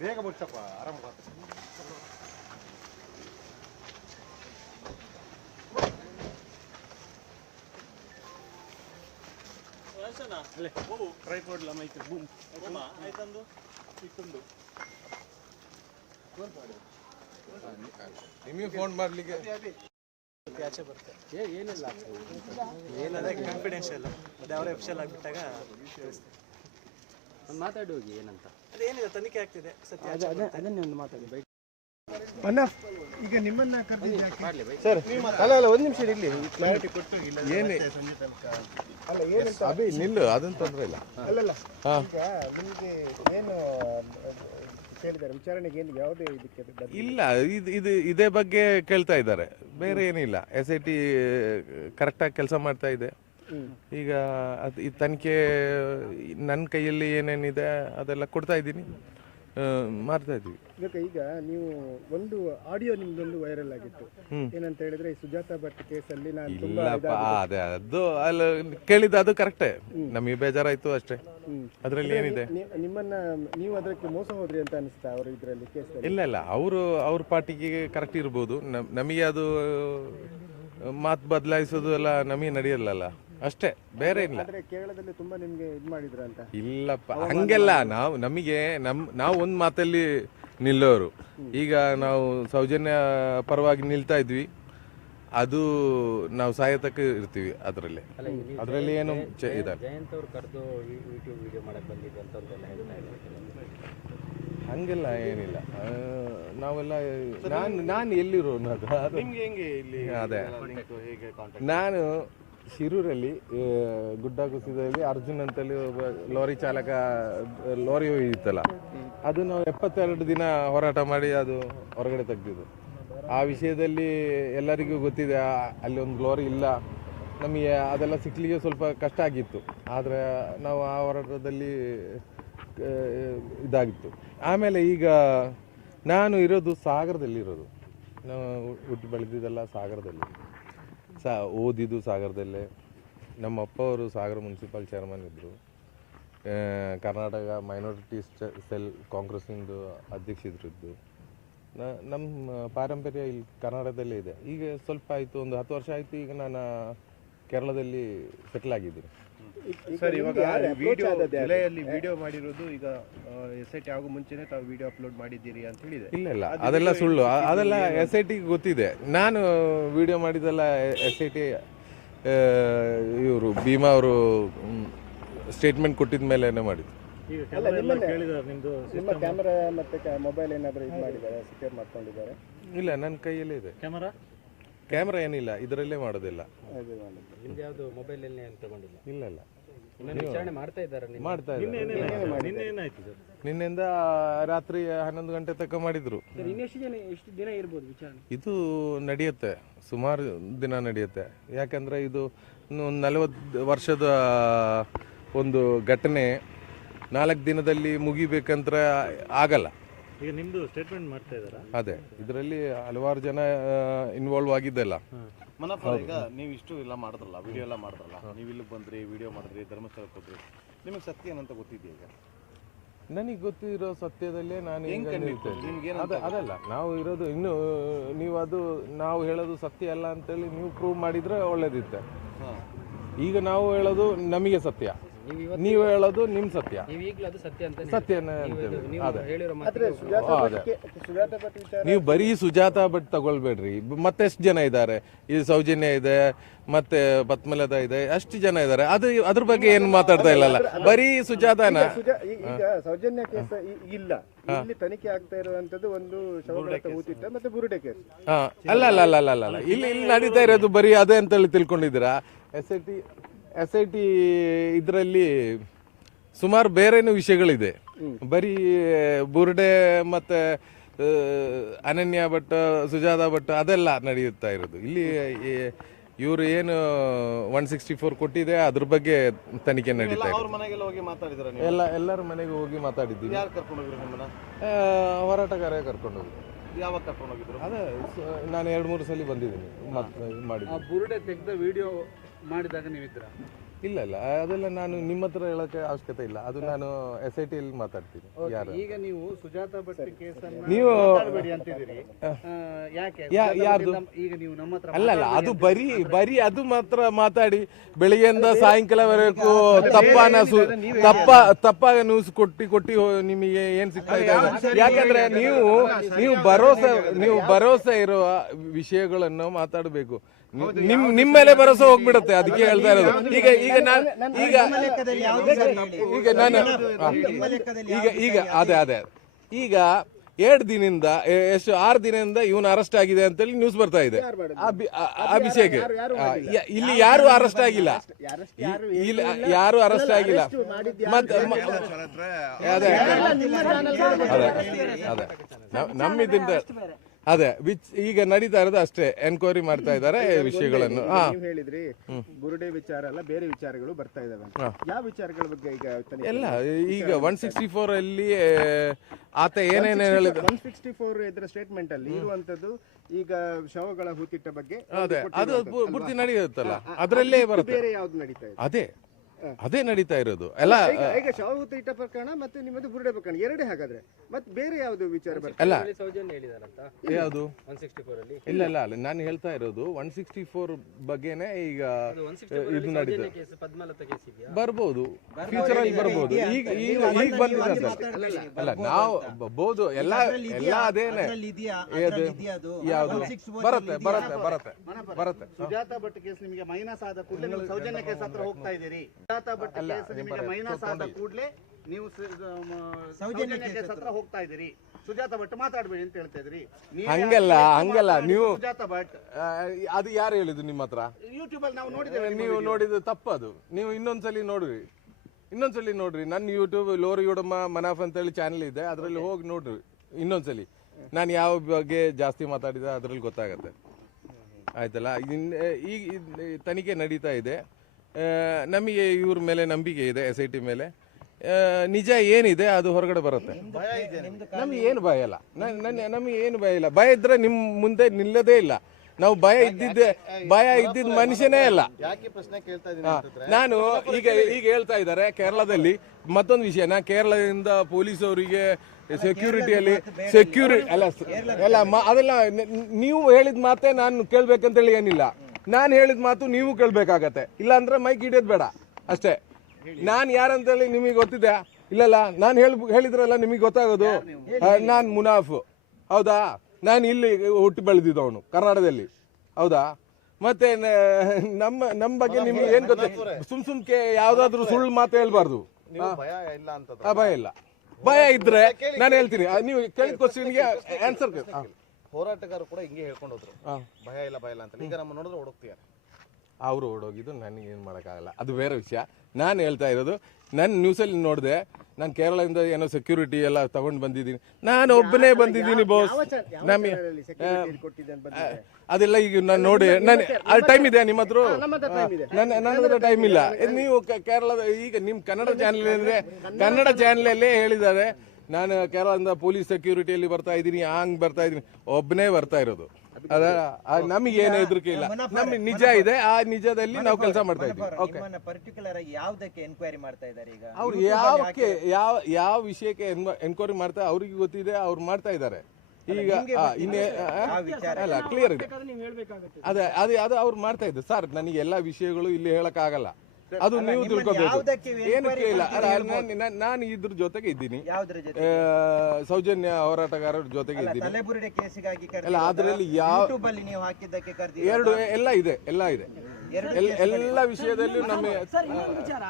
ಬೇಗ ಬಿಡ್ಸಪ್ಪ ಆರಾಮ ಬೂಮ್ ಆಯ್ತಂದು? ಇತ್ತೊಂದು. ನಿಮಗೆ ಫೋನ್ ಮಾಡ್ಲಿಕ್ಕೆ. ಆಚೆ ಬರುತ್ತೆ ಏನಿಲ್ಲ. ಏನಾದ್ರೆ ಕಾನ್ಫಿಡೆನ್ಷಿಯಲ್ ಅದು ಅವರೇ ಅಫಿಷಿಯಲ್ ಆಗಿಬಿಟ್ಟಾಗ ಮಾತಾಡಿ ಹೋಗಿ ಏನಂತ. ಅದೇನಿಲ್ಲ ತನಿಖೆ ಆಗ್ತಿದೆ ಸತ್ಯ. ಅದನ್ನೇ ಒಂದು ಮಾತಾಡಿ. ಬೈಕ್ ಅಣ್ಣ ಈಗ ನಿಮ್ಮನ್ನ ಕರೆದಿದ್ದೆ ಸರ್ ಅಲ್ಲ ಅಲ್ಲ ಒಂದು ನಿಮಿಷ ಇಲ್ಲಿ ಕ್ಲಾರಿಟಿ ಕೊಟ್ಟು ಏನೇ? ಅಲ್ಲ ಏನಂತ ಅಭಿ ನಿಲ್ಲು ಅದನ್ನ ತೊಂದ್ರೆ ಇಲ್ಲ. ಅಲ್ಲಲ್ಲ. ಈಗ ನಿಮಗೆ ಏನು ಕೇಳಿದ್ದಾರೆ ವಿಚಾರಣೆಗೆ ಏನು ಯಾವುದೇ ಇದಕ್ಕೆ ಇಲ್ಲ ಇದು ಇದು ಇದೇ ಬಗ್ಗೆ ಕೇಳ್ತಾ ಇದ್ದಾರೆ. ಬೇರೆ ಏನಿಲ್ಲ. ಎಸ್ ಐ ಟಿ ಕರೆಕ್ಟಾಗಿ ಕೆಲಸ ಮಾಡ್ತಾ ಇದೆ. ಈಗ ಅದು ಈ ತನಿಖೆ ನನ್ನ ಕೈಯಲ್ಲಿ ಏನೇನಿದೆ ಅದೆಲ್ಲ ಕೊಡ್ತಾ ಇದ್ದೀನಿ. ಮಾಡ್ತಾ ಇದ್ದೀವಿ. ಇದಕ್ಕೆ ಈಗ ನೀವು ಒಂದು ಆಡಿಯೋ ನಿಮ್ದೊಂದು ವೈರಲ್ ಆಗಿತ್ತು. ಏನಂತ ಹೇಳಿದ್ರೆ ಈ ಸುಜಾತ ಭಟ್ ಕೇಸಲ್ಲಿ ನಾನು ತುಂಬಾ ಇಲ್ಲಪ್ಪ ಅದೇ ಅದು ಅಲ್ಲಿ ಕೇಳಿದ್ದು ಅದು ಕರೆಕ್ಟೇ. ನಮಗೆ ಬೇಜಾರಾಯ್ತು ಅಷ್ಟೇ. ಅದರಲ್ಲಿ ಏನಿದೆ? ನಿ- ನಿಮ್ಮನ್ನ ನೀವು ಅದಕ್ಕೆ ಮೋಸ ಹೋದ್ರಿ ಅಂತ ಅನಿಸ್ತಾ ಅವರು ಇದರಲ್ಲಿ ಕೇಸಲ್ಲಿ? ಇಲ್ಲ ಇಲ್ಲ. ಅವರು ಅವ್ರ ಪಾರ್ಟಿಗೆ ಕರೆಕ್ಟ್ ಇರ್ಬೋದು. ನಮ್- ನಮಗೆ ಅದು ಮಾತು ಬದಲಾಯಿಸೋದು ಎಲ್ಲ ನಮಗೆ ನಡೆಯಲ್ಲಲ್ಲ. ಅಷ್ಟೇ ಬೇರೆ ಇಲ್ಲ. ಆದ್ರೆ ಕೇರಳದಲ್ಲಿ ತುಂಬಾ ನಿಮ್ಗೆ ಇದು ಮಾಡಿದ್ರ ಅಂತ ಇಲ್ಲಪ್ಪ ಹಂಗೆಲ್ಲ ನಾವು ನಮಗೆ ನಮ್ ನಾವು ಒಂದು ಮಾತಲ್ಲಿ ನಿಲ್ಲೋರು. ಈಗ ನಾವು ಸೌಜನ್ಯ ಪರವಾಗಿ ನಿಲ್ತಾ ಇದ್ವಿ. ಅದು ನಾವು ಸಾಯತಕ್ಕ ಇರ್ತೀವಿ ಅದರಲ್ಲಿ. ಅದರಲ್ಲಿ ಏನು ಚೆ- ಇದೆ ಜಯಂತ್ ಅವ್ರು ಕರೆದು ಯೂಟ್ಯೂಬ್ ವಿಡಿಯೋ ಮಾಡಕ್ ಬಂದಿದ್ದು ಅಂತಂದೆಲ್ಲ ಹೇಳ್ತಾ ಇದ್ದಾರೆ ಹಂಗೆಲ್ಲ ಏನಿಲ್ಲ. ಆ, ನಾವೆಲ್ಲ ನಾನು ನಾನು ಎಲ್ಲಿರೋನು ಅದು? ಅದು ನಿಮ್ಗೆ ಹೆಂಗೆ ಇಲ್ಲಿ ಅದೇ. ಲಿಂಕ್ ಹೇಗೆ ಕಾಂಟ್ಯಾಕ್ಟ್ ನಾನು ಶಿರೂರಲ್ಲಿ ಗುಡ್ಡ ಕುಸಿದಲ್ಲಿ ಅರ್ಜುನ್ ಅಂತೇಳಿ ಒಬ್ಬ ಲಾರಿ ಚಾಲಕ, ಲಾರಿ ಇತ್ತಲ್ಲ, ಅದು ನಾವು ಎಪ್ಪತ್ತೆರಡು ದಿನ ಹೋರಾಟ ಮಾಡಿ ಅದು ಹೊರಗಡೆ ತೆಗ್ದಿದ್ದು. ಆ ವಿಷಯದಲ್ಲಿ ಎಲ್ಲರಿಗೂ ಗೊತ್ತಿದೆ ಅಲ್ಲಿ ಒಂದು ಲಾರಿ ಇಲ್ಲ, ನಮಗೆ ಅದೆಲ್ಲ ಸಿಕ್ಲಿಕ್ಕೆ ಸ್ವಲ್ಪ ಕಷ್ಟ ಆಗಿತ್ತು. ಆದರೆ ನಾವು ಆ ಹೋರಾಟದಲ್ಲಿ ಇದಾಗಿತ್ತು. ಆಮೇಲೆ ಈಗ ನಾನು ಇರೋದು ಸಾಗರದಲ್ಲಿರೋದು. ನಾವು ಹುಟ್ಟಿ ಬೆಳೆದಿದ್ದೆಲ್ಲ ಸಾಗರದಲ್ಲಿ. ಸಾ ಓದಿದ್ದು ಸಾಗರದಲ್ಲೇ. ನಮ್ಮ ಅಪ್ಪ ಅವರು ಸಾಗರ ಮುನ್ಸಿಪಲ್ ಚೇರ್ಮನ್ ಇದ್ದರು ಕರ್ನಾಟಕ ಮೈನಾರಿಟೀಸ್ ಸೆಲ್ ಕಾಂಗ್ರೆಸ್ಸಿಂದು ಅಧ್ಯಕ್ಷರಿದ್ದು ನಮ್ಮ ಪಾರಂಪರ್ಯ ಇಲ್ಲಿ ಕರ್ನಾಟಕದಲ್ಲೇ ಇದೆ. ಈಗ ಸ್ವಲ್ಪ ಆಯಿತು, ಒಂದು ಹತ್ತು ವರ್ಷ ಆಯಿತು, ಈಗ ನಾನು ಕೇರಳದಲ್ಲಿ ಸೆಟ್ಲ್ ಆಗಿದ್ದೀನಿ. ಸರ್ ಇವಾಗ ವಿಡಿಯೋ ಜುಲೈಯಲ್ಲಿ ವಿಡಿಯೋ ಮಾಡಿರೋದು ಈಗ ಎಸ್ ಐ ಟಿ ಆಗೋ ಮುಂಚೆನೆ ತಾವು ವಿಡಿಯೋ ಅಪ್ಲೋಡ್ ಮಾಡಿದ್ದೀರಿ ಅಂತ ಹೇಳಿದೆ. ಇಲ್ಲ ಇಲ್ಲ. ಅದೆಲ್ಲ ಸುಳ್ಳು. ಅದೆಲ್ಲ ಎಸ್ ಐ ಟಿಗೆ ಗೊತ್ತಿದೆ. ನಾನು ವಿಡಿಯೋ ಮಾಡಿದ್ದೆಲ್ಲ ಎಸ್ ಐ ಟಿ ಇವರು ಭೀಮಾ ಅವರು ಸ್ಟೇಟ್ಮೆಂಟ್ ಕೊಟ್ಟಿದ ಮೇಲೆ ಮಾಡಿದ್ದು. ನಿಮ್ಮ ಕ್ಯಾಮೆರಾ ಮತ್ತೆ ಮೊಬೈಲ್ ಏನಾದ್ರು ಇದು ಮಾಡಿದ್ದಾರೆ ಸೆಕ್ಯೂರ್ ಮಾಡ್ಕೊಂಡಿದ್ದಾರೆ? ಇಲ್ಲ ನನ್ನ ಕೈಯಲ್ಲೇ ಇದೆ. ಕ್ಯಾಮರಾ ಕ್ಯಾಮ್ರಾ ಏನಿಲ್ಲ ಇದರಲ್ಲೇ ಮಾಡೋದಿಲ್ಲ. ನಿಮ್ದು ಯಾವುದು ಮೊಬೈಲ್ ಅಲ್ಲಿ ಏನು ತಗೊಂಡಿಲ್ಲ? ಇಲ್ಲ ಇಲ್ಲ. ಇನ್ನು ವಿಚಾರಣೆ ಮಾಡ್ತಾ ಇದ್ದಾರೆ ನಿಮ್ಮ ಮಾಡ್ತಾ ನಿನ್ನೆ ಇದ್ದಾರೆ ನಿನ್ನೆ ಏನಾಯ್ತು? ಸರ್? ನಿನ್ನೆಯಿಂದ ರಾತ್ರಿ ಹನ್ನೊಂದು ಗಂಟೆ ತನಕ ಮಾಡಿದ್ರು. ಇನ್ನೆಷ್ಟು ಜನ ಎಷ್ಟು ದಿನ ಇರ್ಬೋದು ವಿಚಾರಣೆ? ಇದು ನಡೆಯುತ್ತೆ. ಸುಮಾರು ದಿನ ನಡೆಯುತ್ತೆ. ಯಾಕಂದ್ರೆ ಇದು ಒಂದು ನಲವತ್ತು ವರ್ಷದ ಒಂದು ಘಟನೆ ನಾಲ್ಕು ದಿನದಲ್ಲಿ ಮುಗಿಬೇಕಂದ್ರೆ ಆಗಲ್ಲ. ಈಗ ನಿಮ್ದು ಸ್ಟೇಟ್ಮೆಂಟ್ ಮಾಡ್ತಾ ಇದ್ದಾರಾ? ಅದೇ. ಇದರಲ್ಲಿ ಹಲವಾರು ಜನ ಇನ್ವಾಲ್ವ್ ಆಗಿದ್ದಲ್ಲ. ಮನಪ್ಪ ಈಗ ನೀವು ಇಷ್ಟು ಎಲ್ಲ ಮಾಡಿದ್ರಲ್ಲ ವಿಡಿಯೋ ಎಲ್ಲ ಮಾಡಿದ್ರಲ್ಲ ನೀವು ಇಲ್ಲಿ ಬಂದ್ರಿ ವಿಡಿಯೋ ಮಾಡಿದ್ರಿ ಧರ್ಮಸ್ಥಳಕ್ಕೆ ಹೋದ್ರಿ ನಿಮಗೆ ಸತ್ಯ ಏನಂತ ಗೊತ್ತಿದೆಯಾ ಈಗ? ನನಗೆ ಗೊತ್ತಿರೋ ಸತ್ಯದಲ್ಲೇ ನಾನು ಈಗ? ನಿಲ್ತೇನೆ. ಅದಲ್ಲ ನಾವು ಇರೋದು ಇನ್ನು ನೀವು ಅದು ನಾವು ಹೇಳೋದು ಸತ್ಯ ಅಲ್ಲ ಅಂತೇಳಿ ನೀವು ಪ್ರೂವ್ ಮಾಡಿದ್ರೆ ಒಳ್ಳೇದಿತ್ತೆ. ಈಗ ನಾವು ಹೇಳೋದು ನಮಗೆ ಸತ್ಯ. ನೀವು ನೀವು ಹೇಳೋದು ನಿಮ್ ಸತ್ಯ. ನೀವು ಈಗಲೂ ಅದು ಸತ್ಯ ಅಂತ ಸತ್ಯನೇ ಅಂತೇಳಿ ನೀವು ಅದೇ. ಹೇಳಿರೋ ಮಾತು ಸುಜಾತ ಆ, ಭಟ್ ಕೇ- ವಿಚಾರ ನೀವು ಬರೀ ಸುಜಾತ ಭಟ್ ತಗೊಳ್ಬೇಡ್ರಿ. ಮತ್ತೆ ಮತ್ತೆಷ್ಟು ಜನ ಇದ್ದಾರೆ? ಇದು ಸೌಜನ್ಯ ಇದೆ ಮತ್ತೆ ಪದ್ಮಲತಾ ಇದೆ ಅಷ್ಟು ಜನ ಇದ್ದಾರೆ. ಅದು ಅದ್ರ ಬಗ್ಗೆ ಏನು ಮಾತಾಡ್ತಾ ಇಲ್ಲಲ್ಲ? ಬರೀ ಸುಜಾತನ? ಈಗ ಸೌಜನ್ಯ ಕೇಸ್ ಇಲ್ಲ. ಇಲ್ಲಿ ತನಿಖೆ ಆಗ್ತಾ ಇರುವಂತದ್ದು ಒಂದು ಊತಿಟ್ಟ ಮತ್ತೆ ಬುರುಡೆ ಕೇಸ್. ಹಾ. ಅಲ್ಲ ಅಲ್ಲ ಅಲ್ಲ ಅಲ್ಲ ಅಲ್ಲ ಇಲ್ಲಿ ಇಲ್ಲಿ ನಡೀತಾ ಇರೋದು ಬರೀ ಅದೇ ಅಂತೇಳಿ ತಿಳ್ಕೊಂಡಿದ್ದೀರಾ? S I T S I T ಇದರಲ್ಲಿ ಸುಮಾರು ಬೇರೆನೂ ವಿಷಯಗಳಿದೆ. ಬರೀ ಬುರ್ಡೆ ಮತ್ತೆ ಆ, ಅನನ್ಯ ಭಟ್ ಸುಜಾತ ಭಟ್ ಅದೆಲ್ಲ ನಡೆಯುತ್ತಾ ಇರೋದು. ಇಲ್ಲಿ ಇವರು ಏನು ಒನ್ ಸಿಕ್ಸ್ಟಿ ಫೋರ್ ಕೊಟ್ಟಿದೆ ಅದ್ರ ಬಗ್ಗೆ ತನಿಖೆ ನಡೀತಾ ಅವ್ರ ಇದೆ ಮನೆಗೆಲ್ಲ ಹೋಗಿ ಮಾತಾಡಿದ್ರ ನೀವು? ಎಲ್ಲ ಎಲ್ಲರ ಮನೆಗೆ ಹೋಗಿ ಮಾತಾಡಿದ್ದೀವಿ. ಯಾರು ಕರ್ಕೊಂಡು ಹೋಗಿದ್ರು ನಿಮ್ಮನ್ನ? ಆ, ಹೋರಾಟಗಾರ ಕರ್ಕೊಂಡು ಹೋಗಿ ಯಾವಾಗ ಕರ್ಕೊಂಡು ಹೋಗಿದ್ರು? ಅದೇ ಸ- ನಾನು ಎರಡು ಮೂರು ಸಲ ಬಂದಿದ್ದೀನಿ ಇದು ಮಾಡಿದ್ದೀನಿ. ಬುರುಡೆ ತೆಗೆದ ವಿಡಿಯೋ ಮಾಡಿದಾಗ ನೀವಿದ್ರ ಇಲ್ಲ ಇಲ್ಲ. ಅದೆಲ್ಲ ನಾನು ನಿಮ್ಮ ಹತ್ರ ಹೇಳೋಕೆ ಅವಶ್ಯಕತೆ ಇಲ್ಲ. ಅದು ನಾನು ಎಸ್ ಐ ಟಿಯಲ್ಲಿ ಮಾತಾಡ್ತೀನಿ. ಯಾರು? ಈಗ ನೀವು ಸುಜಾತ ಭಟ್ ಕೇಸನ್ನ ನೀವು- ಮಾತಾಡ್ಬೇಡಿ ಅಂತಿದ್ದೀರಿ. ಆ, ಯಾಕೆ? ಯಾ- ಸುಜಾತ ಯಾರ್ದು? ಭಟ್ ಈಗ ನೀವು ನಮ್ಮ ಹತ್ರ ಅಲ್ಲ ಅಲ್ಲ. ಅದು ಬರೀ ಬರೀ ಅದು ಮಾತ್ರ ಮಾತಾಡಿ. ಬೆಳಿಗ್ಗೆಯಿಂದ ಸಾಯಂಕಾಲವರೆಗೂ ತಪ್ಪಾನ ಸು ತಪ್ಪ ತಪ್ಪಾಗ ನ್ಯೂಸ್ ಕೊಟ್ಟಿ ಕೊಟ್ಟಿ ಹೋ- ನಿಮಗೆ ಏನ್ ಸಿಗ್ತಾ ಇದೆ ಅದು? ಯಾಕಂದ್ರೆ ನೀವು ನೀವು ಭರೋಸೆ ನೀವು ಭರೋಸೆ ಇರುವ ವಿಷಯಗಳನ್ನು ಮಾತಾಡಬೇಕು. ನಿಮ್ ನಿಮ್ಮ ಮೇಲೆ ಭರೋಸೆ ಹೋಗ್ಬಿಡುತ್ತೆ ಅದಕ್ಕೆ ಹೇಳ್ತಾ ಇರೋದು. ಈಗ ಈಗ ನಾನು ಈಗ ಈಗ ನಾನು ಈಗ ಈಗ ಅದೇ ಅದೇ. ಈಗ ಎರಡು ದಿನದಿಂದ ಎಷ್ಟು ಆರು ದಿನದಿಂದ ಇವನು ಅರೆಸ್ಟ್ ಆಗಿದೆ ಅಂತೇಳಿ ನ್ಯೂಸ್ ಬರ್ತಾ ಇದೆ. ಅಭಿ- ಅಭಿಷೇಕ್. ಇಲ್ಲಿ ಯಾರು ಅರೆಸ್ಟ್ ಆಗಿಲ್ಲ? ಇಲ್ಲಿ ಯಾರು ಅರೆಸ್ಟ್ ಆಗಿಲ್ಲ? ಮತ್ತೆ ಅದೇ ಅದೇ. ಅದೇ ವಿಚ್ ಈಗ ನಡೀತಾ ಇರೋದು ಅಷ್ಟೇ. ಎನ್ಕ್ವೈರಿ ಮಾಡ್ತಾ ಇದ್ದಾರೆ ವಿಷಯಗಳನ್ನು. ಹಾ. ನೀವು ಹೇಳಿದ್ರಿ ಬುರುಡೆ ವಿಚಾರ ಅಲ್ಲ ಬೇರೆ ವಿಚಾರಗಳು ಬರ್ತಾ ಇದಾವೆ ಅಂತ. ಯಾವ ವಿಚಾರಗಳ ಬಗ್ಗೆ ಈಗ ತನಿಖೆ ಎಲ್ಲ ಈಗ ಒನ್ ಸಿಕ್ಸ್ಟಿ ಫೋರ್ ಅಲ್ಲಿ ಆತ ಏನೇನು ಹೇಳಿದ್ರು ಒನ್ ಸಿಕ್ಸ್ಟಿ ಫೋರ್ ಇದರ ಸ್ಟೇಟ್ಮೆಂಟ್ ಅಲ್ಲಿ ಇರುವಂತದ್ದು ಈಗ ಶವಗಳ ಹೂತಿಟ್ಟ ಬಗ್ಗೆ ಅದೇ ಅದು ಪು- ಪೂರ್ತಿ ನಡೆಯುತ್ತಲ್ಲ ಅದರಲ್ಲೇ ಬರುತ್ತೆ. ಬೇರೆ ಯಾವ್ದು ನಡೀತಾ ಇದೆ? ಅದೇ ಅದೇ ನಡೀತಾ ಇರೋದು. ಅಲ್ಲ ಈಗ ಈಗ ಇಟ್ಟ ಪ್ರಕರಣ ಮತ್ತೆ ನಿಮ್ಮದು ಬುರುಡೆ ಪ್ರಕರಣ. ಎರಡೇ ಹಾಗಾದ್ರೆ. ಮತ್ತೆ ಬೇರೆ ಯಾವ್ದು ವಿಚಾರ ಬರ್ತದೆ? ಅಲ್ಲ. ಸೌಜನ್ಯ ಹೇಳಿದಾರಂತ? ಯಾವುದು? ಇಲ್ಲ ಇಲ್ಲ ಅಲ್ಲ ನಾನು ಹೇಳ್ತಾ ಇರೋದು ಒನ್ ಸಿಕ್ಸ್ಟಿ ಫೋರ್ ಬಗ್ಗೆನೆ ಈಗ ಇದು ನಡೀತದೆ. ಪದ್ಮಲತಾ ಕೇಸ್ ಇದೆಯಾ? ಬರ್ಬೋದು. ಫ್ಯೂಚರ್ ಅಲ್ಲಿ ಬರ್ಬೋದು. ಈಗ ಈಗ ಈಗ ಬಂದಿದೆ ಅಲ್ಲ ನಾವು ಬಹುದು ಎಲ್ಲ ಎಲ್ಲ ಅದೇನೆ. ಯಾವುದು? ಬರುತ್ತೆ ಬರುತ್ತೆ ಬರುತ್ತೆ. ಬರುತ್ತೆ. ಸುಜಾತ ಭಟ್ ಕೇಸ್ ನಿಮಗೆ ಮೈನಸ್ ಆದ ಕೂಡಲೇ ಸೌಜನ್ಯ ಕೇಸ್ ಹತ್ರ ಹೋಗ್ತಾ ಇದ್ದೀರಿ. ಸುಜಾತ ಭಟ್ ಕೇಸ್ ನಿಮಗೆ ಮೈನಸ್ ಆದ ಕೂಡಲೇ ನೀವು ಸ- ಮ, ಸೌಜನ್ಯ ಹತ್ರ ಹೋಗ್ತಾ ಇದ್ದೀರಿ. ಸುಜಾತ ಭಟ್ ಮಾತಾಡ್ಬೇಡಿ ಅಂತ ಹೇಳ್ತಾ ಇದ್ರಿ. ಹಂಗಲ್ಲ ಹಂಗಲ್ಲ ನೀವು ಸುಜಾತ ಭಟ್? ಅದು ಯಾರು ಹೇಳಿದ್ರು ನಿಮ್ಮ ಹತ್ರ? ಯೂಟ್ಯೂಬ್ ಅಲ್ಲಿ ನಾವು ನೋಡಿದ್ದೇವೆ ನೀವು ನೋಡಿದ್ದು ತಪ್ಪದು ನೀವು ಇನ್ನೊಂದ್ಸಲಿ ನೋಡ್ರಿ. ಇನ್ನೊಂದ್ಸಲಿ ನೋಡ್ರಿ. ನನ್ನ ಯೂಟ್ಯೂಬ್ ಲೋರಿ ಯುಡಮ್ಮ ಮನಾಫ್ ಅಂತೇಳಿ ಚಾನೆಲ್ ಇದೆ. ಅದರಲ್ಲಿ ಹೋಗಿ ನೋಡ್ರಿ. ಇನ್ನೊಂದ್ಸಲಿ. ನಾನು ಯಾವ ಬಗ್ಗೆ ಜಾಸ್ತಿ ಮಾತಾಡಿದ ಅದ್ರಲ್ಲಿ ಗೊತ್ತಾಗತ್ತೆ. ಆಯ್ತಲ್ಲ? ಈಗ ತನಿಖೆ ನಡೀತಾ ಇದೆ. ನಮಗೆ ಇವ್ರ ಮೇಲೆ ನಂಬಿಕೆ ಇದೆ ಎಸ್ ಐ ಟಿ ಮೇಲೆ. ನಿಜ ಏನಿದೆ ಅದು ಹೊರಗಡೆ ಬರುತ್ತೆ. ನಮಗೆ. ಏನು ಭಯ ಇಲ್ಲ. ನಮಗೆ ಏನು ಭಯ ಇಲ್ಲ. ಭಯ ಇದ್ರೆ ನಿಮ್ಮ ಮುಂದೆ ನಿಲ್ಲದೇ ಇಲ್ಲ. ನಾವು ಭಯ ಇದ್ದಿದ್ದೆ ಭಯ ಇದ್ದಿದ್ದ ಮನುಷ್ಯನೇ ಅಲ್ಲ ಯಾಕೆ ಪ್ರಶ್ನೆ ಕೇಳ್ತಾ ಇದ್ದೀನಿ ಹಾ, ನಾನು ಈಗ ಈಗ ಹೇಳ್ತಾ ಇದ್ದಾರೆ ಕೇರಳದಲ್ಲಿ ಮತ್ತೊಂದು ವಿಷಯ. ನಾ ಕೇರಳದಿಂದ ಪೊಲೀಸ್ ಅವರಿಗೆ ಸೆಕ್ಯೂರಿಟಿಯಲ್ಲಿ ಸೆಕ್ಯೂರಿ ಅಲ್ಲ ಸ- ಅಲ್ಲ ಮ- ಅದೆಲ್ಲ ನೀವು ಹೇಳಿದ ಮಾತೇ ನಾನು ಕೇಳ್ಬೇಕಂತೇಳಿ ಏನಿಲ್ಲ. ನಾನು ಹೇಳಿದ ಮಾತು ನೀವು ಕೇಳ್ಬೇಕಾಗತ್ತೆ. ಇಲ್ಲ ಅಂದ್ರೆ ಮೈಕ್ ಹಿಡಿಯೋದು ಬೇಡ. ಅಷ್ಟೇ. ನಾನು ಯಾರಂತೇಳಿ ನಿಮಗೆ ಗೊತ್ತಿದೆ ಇಲ್ಲಲ್ಲ ನಾನು ಹೇಳ ಹೇಳಿದ್ರಲ್ಲ ನಿಮಗೆ ಗೊತ್ತಾಗೋದು? ನಾನು ಮುನಾಫ್. ಹೌದಾ? ನಾನು ಇಲ್ಲಿ ಹುಟ್ಟಿ ಬೆಳೆದಿದ್ದವನು ಕರ್ನಾಟಕದಲ್ಲಿ. ಹೌದಾ? ಮತ್ತೆ ನಮ್ಮ ನಮ್ಮ ಬಗ್ಗೆ ನಿಮ್ಗೆ ಏನ್ ಗೊತ್ತೆ? ಸುಮ್ ಸುಮ್ಕೆ ಯಾವ್ದಾದ್ರು ಸುಳ್ಳು ಮಾತು ಹೇಳ್ಬಾರ್ದು. ಭಯ ಇಲ್ಲ ಭಯ ಇದ್ರೆ ನಾನು ಹೇಳ್ತೀನಿ. ನೀವು ಕೇಳಿದ ಕ್ವಶನ್ಗೆ ಆನ್ಸರ್ ಹೋರಾಟಗಾರರು ಕೂಡ ಹಿಂಗೆ ಹೇಳ್ಕೊಂಡು ಹೋದ್ರು. ಭಯ ಇಲ್ಲ ಭಯ ಇಲ್ಲ ಅಂತ ಈಗ ನಮ್ಮ ನೋಡಿದ್ರೆ ಹುಡುಕ್ತೀಯ ಅವರು ಓಡೋಗಿದ್ದು ನನಗೆ ಏನು ಮಾಡೋಕ್ಕಾಗಲ್ಲ. ಅದು ಬೇರೆ ವಿಷಯ. ನಾನು ಹೇಳ್ತಾ ಇರೋದು ನನ್ನ ನ್ಯೂಸಲ್ಲಿ ನೋಡಿದೆ ನಾನು ಕೇರಳದಿಂದ ಏನೋ ಸೆಕ್ಯೂರಿಟಿ ಎಲ್ಲ ತಗೊಂಡು ಬಂದಿದ್ದೀನಿ. ನಾನು ಒಬ್ಬನೇ ಬಂದಿದ್ದೀನಿ ಬಾಸ್ ನಮಗೆ ಸೆಕ್ಯೂರಿಟಿ ಕೊಟ್ಟಿದೆ ಬಂದಿದೆ? ಅದೆಲ್ಲ ಈಗ ನಾನು ನೋಡಿ ನಾನು ಅದು ಟೈಮ್ ಇದೆ. ನಿಮ್ಮ ಹತ್ರ. ನನ್ನ ನನ್ನ ಹತ್ರ ಟೈಮ್ ಇಲ್ಲ. ನೀವು ಕ- ಕೇರಳದ ಈಗ ನಿಮ್ಮ ಕನ್ನಡ ಚಾನಲ್ ಅಂದರೆ ಕನ್ನಡ ಚಾನಲಲ್ಲೇ ಹೇಳಿದ್ದಾರೆ. ನಾನು ಕೇರಳದಿಂದ ಪೊಲೀಸ್ ಸೆಕ್ಯೂರಿಟಿಯಲ್ಲಿ ಬರ್ತಾ ಇದ್ದೀನಿ ಹಂಗ್ ಬರ್ತಾ ಇದ್ದೀನಿ ಒಬ್ಬನೇ ಬರ್ತಾ ಇರೋದು. ಅದ ನಮಗೆ ಏನು ಹೆದರಿಕೆ ಇಲ್ಲ. ನಮ್ಗೆ ನಿಜ ಇದೆ ಆ ನಿಜದಲ್ಲಿ ನಾವು ಕೆಲಸ ಮಾಡ್ತಾ ಇದ್ದೀವಿ. ಓಕೆ ನಿಮ್ಮನ್ನ ಪರ್ಟಿಕ್ಯುಲರ್ ಆಗಿ ಯಾವ್ದಕ್ಕೆ ಎನ್ಕ್ವೈರಿ ಮಾಡ್ತಾ ಇದ್ದಾರೆ ಈಗ? ಅವ್ರು ಯಾವಕ್ಕೆ ಯಾವ ಯಾವ ವಿಷಯಕ್ಕೆ ಎನ್ಕ್ವೈರಿ ಮಾಡ್ತಾ ಅವ್ರಿಗೆ ಗೊತ್ತಿದೆ ಅವ್ರು ಮಾಡ್ತಾ ಇದ್ದಾರೆ. ಈಗ ಇನ್ನೇ ಅಲ್ಲ ಕ್ಲಿಯರ್ ಇದೆ. ಅದೇ ಅದೇ ಅದು ಅವ್ರು ಮಾಡ್ತಾ ಇದ್ದಾರೆ. ಸರ್ ನನಗೆ ಎಲ್ಲಾ ವಿಷಯಗಳು ಇಲ್ಲಿ ಹೇಳಕ್ ಆಗಲ್ಲ ಅದು ನೀವು ತಿಳ್ಕೊಬೇಕು. ಏನು ಏನಕ್ಕೆ ಇಲ್ಲ ನಾನು- ಇದ್ರ ಜೊತೆಗೆ ಇದ್ದೀನಿ. ಸೌಜನ್ಯ ಹೋರಾಟಗಾರರ ಜೊತೆಗೆ ಇದ್ದೀನಿ. ಅಲ್ಲ ಅದ್ರಲ್ಲಿ ಯಾವ ಎರಡು ಎಲ್ಲ ಇದೆ ಎಲ್ಲ ಇದೆ. ಎಲ್- ಎಲ್ಲ ವಿಷಯದಲ್ಲಿ ಇನ್ನೊಂದು ವಿಚಾರ.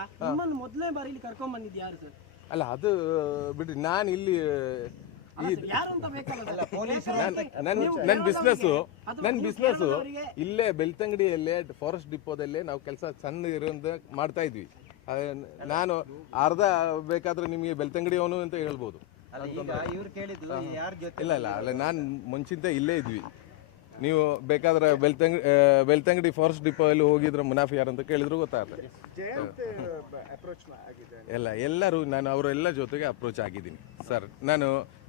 ಮೊದಲನೇ ಬಾರಿ ಇಲ್ಲಿ ಕರ್ಕೊಂಡ್ ಬಂದಿದ್ದು ಯಾರು ಸರ್? ಅಲ್ಲ ಅದು ಬಿಡ್ರಿ ನಾನು ಇಲ್ಲಿ ನನ್ನ ನನ್ನ ಬಿಸ್ನೆಸ್ ನನ್ನ ಬಿಸ್ನೆಸ್ ಇಲ್ಲೇ ಬೆಳ್ತಂಗಡಿಯಲ್ಲೇ ಫಾರೆಸ್ಟ್ ಡಿಪೋದಲ್ಲೇ ನಾವು ಕೆಲಸ ಸಣ್ಣ ಇರೋದ ಮಾಡ್ತಾ ಇದ್ವಿ. ನಾನು ಅರ್ಧ ಬೇಕಾದ್ರೆ ನಿಮಗೆ ಬೆಳ್ತಂಗಡಿಯವನು ಅಂತ ಹೇಳ್ಬೋದು. ಅಲ್ಲ ಈಗ ಇವ್ರು ಕೇಳಿದ್ದು ಯಾರ ಜೊತೆ ಇಲ್ಲ ಇಲ್ಲ ಅಲ್ಲ ನಾನು ಮುಂಚಿಂತ ಇಲ್ಲೇ ಇದ್ವಿ. ನೀವು ಬೇಕಾದ್ರೆ ಬೆಲ್ತಂಗ್ ಬೆಳ್ತಂಗಡಿ ಫಾರೆಸ್ಟ್ ಡಿಪೋ ಅಲ್ಲಿ ಹೋಗಿದ್ರೆ ಮುನಾಫಿ ಯಾರು ಅಂತ ಕೇಳಿದ್ರು ಗೊತ್ತಾಗುತ್ತೆ ಎಲ್ಲ ಎಲ್ಲರೂ ನಾನು ಅವರೆಲ್ಲ ಜೊತೆಗೆ ಅಪ್ರೋಚ್ ಆಗಿದ್ದೀನಿ. ಸರ್ ನಾನು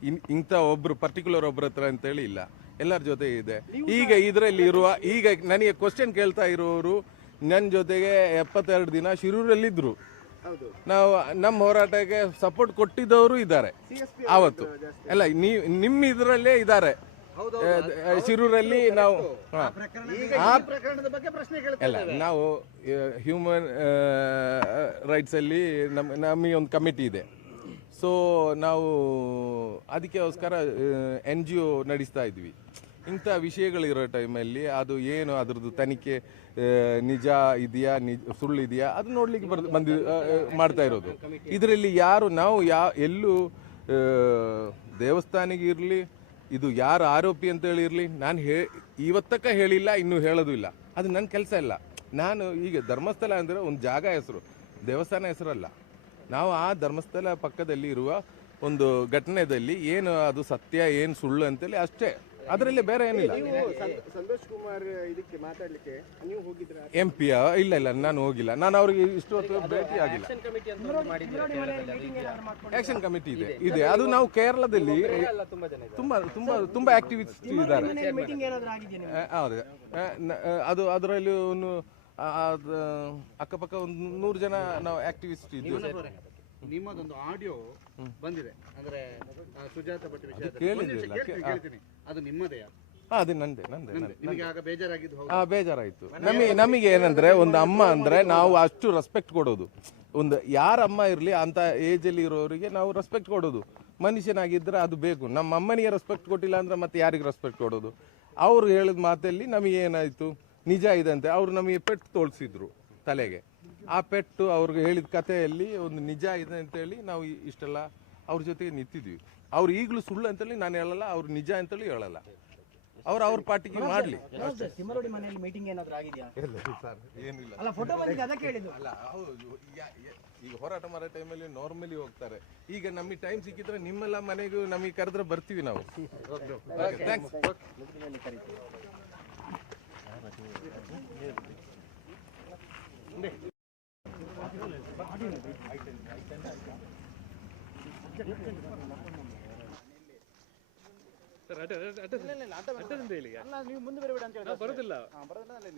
ಇನ್ ಇಂಥ ಒಬ್ರು ಪರ್ಟಿಕ್ಯುಲರ್ ಒಬ್ರ ಹತ್ರ ಅಂತೇಳಿ ಇಲ್ಲ. ಎಲ್ಲರ ಜೊತೆ ಇದೆ. ಈಗ ಇದರಲ್ಲಿ ಇರುವ ಈಗ ನನಗೆ ಕ್ವಶನ್ ಕೇಳ್ತಾ ಇರೋರು ನನ್ನ ಜೊತೆಗೆ ಎಪ್ಪತ್ತೆರಡು ದಿನ ಶಿರೂರಲ್ಲಿದ್ದರು ಹೌದು. ನಾವು ನಮ್ಮ ಹೋರಾಟಕ್ಕೆ ಸಪೋರ್ಟ್ ಕೊಟ್ಟಿದ್ದವರು ಇದ್ದಾರೆ. ಆವತ್ತು ಅಲ್ಲ ನೀವು ನಿಮ್ಮ ಇದರಲ್ಲೇ ಇದ್ದಾರೆ. ಶಿರೂರಲ್ಲಿ ನಾವು ಅಲ್ಲ ನಾವು ಹ್ಯೂಮನ್ ರೈಟ್ಸ್ ಅಲ್ಲಿ ನಮ್ಮ ನಮಗೆ ಒಂದು ಕಮಿಟಿ ಇದೆ. ಸೊ ನಾವು ಅದಕ್ಕೋಸ್ಕರ ಎನ್ ಜಿ ಒ ನಡೆಸ್ತಾ ಇದ್ವಿ. ಇಂಥ ವಿಷಯಗಳಿರೋ ಟೈಮಲ್ಲಿ ಅದು ಏನು ಅದರದ್ದು ತನಿಖೆ ನಿಜ ಇದೆಯಾ ನಿಜ ಸುಳ್ಳು ಇದೆಯಾ ಅದು ನೋಡ್ಲಿಕ್ಕೆ ಬರ್ ಬಂದು ಮಾಡ್ತಾ ಇರೋದು. ಇದರಲ್ಲಿ ಯಾರು ನಾವು ಯಾ ಎಲ್ಲೂ ದೇವಸ್ಥಾನಿಗಿರಲಿ ದೇವಸ್ಥಾನಿಗೆ ಇರಲಿ ಇದು ಯಾರು ಆರೋಪಿ ಅಂತ ಹೇಳಿರಲಿ ನಾನು ಹೇ, ಇವತ್ತಕ್ಕ ಹೇಳಿಲ್ಲ, ಇನ್ನೂ ಹೇಳೋದು ಇಲ್ಲ. ಅದು ನನ್ನ ಕೆಲಸ ಇಲ್ಲ. ನಾನು ಈಗ ಧರ್ಮಸ್ಥಳ ಅಂದರೆ ಒಂದು ಜಾಗ ಹೆಸರು. ದೇವಸ್ಥಾನ ಹೆಸರಲ್ಲ. ನಾವು ಆ ಧರ್ಮಸ್ಥಳ ಪಕ್ಕದಲ್ಲಿ ಇರುವ ಒಂದು ಘಟನೆಯಲ್ಲಿ ಏನು ಅದು ಸತ್ಯ, ಏನು ಸುಳ್ಳು ಅಂತೇಳಿ ಅಷ್ಟೇ. ಅದರಲ್ಲಿ ಬೇರೆ ಏನಿಲ್ಲ. ಸಂತೋಷ್ ಕುಮಾರ್ ಇದಕ್ಕೆ ಮಾತಾಡ್ಲಿಕ್ಕೆ ನೀವು ಹೋಗಿದ್ರ? ಎಂ ಪಿ ಇಲ್ಲ ಇಲ್ಲ ನಾನು ಹೋಗಿಲ್ಲ. ನಾನು ಅವ್ರಿಗೆ ಇಷ್ಟು ಹೊತ್ತು ಭೇಟಿ ಆಗಿಲ್ಲ? ಆಕ್ಷನ್ ಕಮಿಟಿ ಇದೆ. ಇದೆ. ಅದು ನಾವು ಕೇರಳದಲ್ಲಿ ತುಂಬಾ ತುಂಬಾ ತುಂಬಾ ಆಕ್ಟಿವಿಸ್ಟ್ ಇದ್ದಾರೆ. ಮೀಟಿಂಗ್ ಏನಾದ್ರು ಆಗಿದೆಯಾ ನಿಮ್ಗೆ? ಹೌದು. ಅದು ಅದರಲ್ಲಿ ಒಂದು ಅದು ಅಕ್ಕಪಕ್ಕ ಒಂದು ನೂರು ಜನ ನಾವು ಆಕ್ಟಿವಿಸ್ಟ್ ಇದ್ದೀವಿ. ನಿಮ್ಮದೊಂದು ಆಡಿಯೋ ಬಂದಿದೆ. ಅಂದ್ರೆ ಸುಜಾತ ಭಟ್ ವಿಷಯ ಕೇಳ್ತೀನಿ, ಅದು ನಿಮ್ಮದೇ ಹಾ ಅದು ನಂದೆ ನಂದೆ ನಂದೆ. ನಿಮಗೆ ಆಗ ಬೇಜಾರಾಗಿದ್ದು ಹೌದು. ಆ ಬೇಜಾರಾಯ್ತು. ನಮಗೆ ನಮಗೆ ಏನಂದ್ರೆ ಒಂದು ಅಮ್ಮ ಅಂದ್ರೆ ನಾವು ಅಷ್ಟು ರೆಸ್ಪೆಕ್ಟ್ ಕೊಡೋದು. ಒಂದು ಯಾರ ಅಮ್ಮ ಇರಲಿ ಅಂತ ಏಜಲ್ಲಿ ಇರೋರಿಗೆ ನಾವು ರೆಸ್ಪೆಕ್ಟ್ ಕೊಡೋದು. ಮನುಷ್ಯನಾಗಿದ್ರೆ ಅದು ಬೇಕು. ನಮ್ಮ ಅಮ್ಮನಿಗೆ ರೆಸ್ಪೆಕ್ಟ್ ಕೊಟ್ಟಿಲ್ಲ ಅಂದ್ರೆ ಮತ್ತೆ ಯಾರಿಗೆ ರೆಸ್ಪೆಕ್ಟ್ ಕೊಡೋದು? ಅವ್ರು ಹೇಳಿದ ಮಾತಲ್ಲಿ ನಮಗೆ ಏನಾಯ್ತು? ನಿಜ ಇದೆ ಅಂತೆ. ಅವ್ರು ನಮಗೆ ಪೆಟ್ಟು ತೋಳ್ಸಿದ್ರು ತಲೆಗೆ. ಆ ಪೆಟ್ಟು ಅವ್ರಿಗೆ ಹೇಳಿದ ಕಥೆಯಲ್ಲಿ ಒಂದು ನಿಜ ಇದೆ ಅಂತೇಳಿ ನಾವು ಇಷ್ಟೆಲ್ಲ ಅವ್ರ ಜೊತೆಗೆ ನಿಂತಿದ್ವಿ. ಅವ್ರು ಈಗಲೂ ಸುಳ್ಳು ಅಂತೇಳಿ ನಾನು ಹೇಳಲ್ಲ ಅವ್ರು ನಿಜ ಅಂತೇಳಿ ಹೇಳಲ್ಲ. ಅವ್ರು ಅವ್ರ ಪಾರ್ಟಿಗೆ ಮಾಡಲಿ. ತಿಮ್ಮರೋಡಿ ಮನೆಯಲ್ಲಿ ಮೀಟಿಂಗ್ ಏನಾದ್ರು ಆಗಿದೆಯಾ? ಏನಿಲ್ಲ. ಅಲ್ಲ ಫೋಟೋ ಬಂದಿದೆ ಅದಕ್ಕೆ ಹೇಳಿದ್ದು. ಅಲ್ಲ ಹೌದು ಈಗ ಈಗ ಹೋರಾಟ ಮಾಡೋ ಟೈಮಲ್ಲಿ ನಾರ್ಮಲಿ ಹೋಗ್ತಾರೆ. ಈಗ ನಮಗೆ ಟೈಮ್ ಸಿಕ್ಕಿದ್ರೆ ನಿಮ್ಮೆಲ್ಲ ಮನೆಗೂ ನಮಗೆ ಕರೆದ್ರೆ ಬರ್ತೀವಿ ನಾವು. ಥ್ಯಾಂಕ್ಸ್ ನೀವು ಮುಂದೆ ಬರಬೇಡ ಅಂತ ಬರೋದಿಲ್ಲ. ಬರೋದಿಲ್ಲ ಅಲ್ಲೇ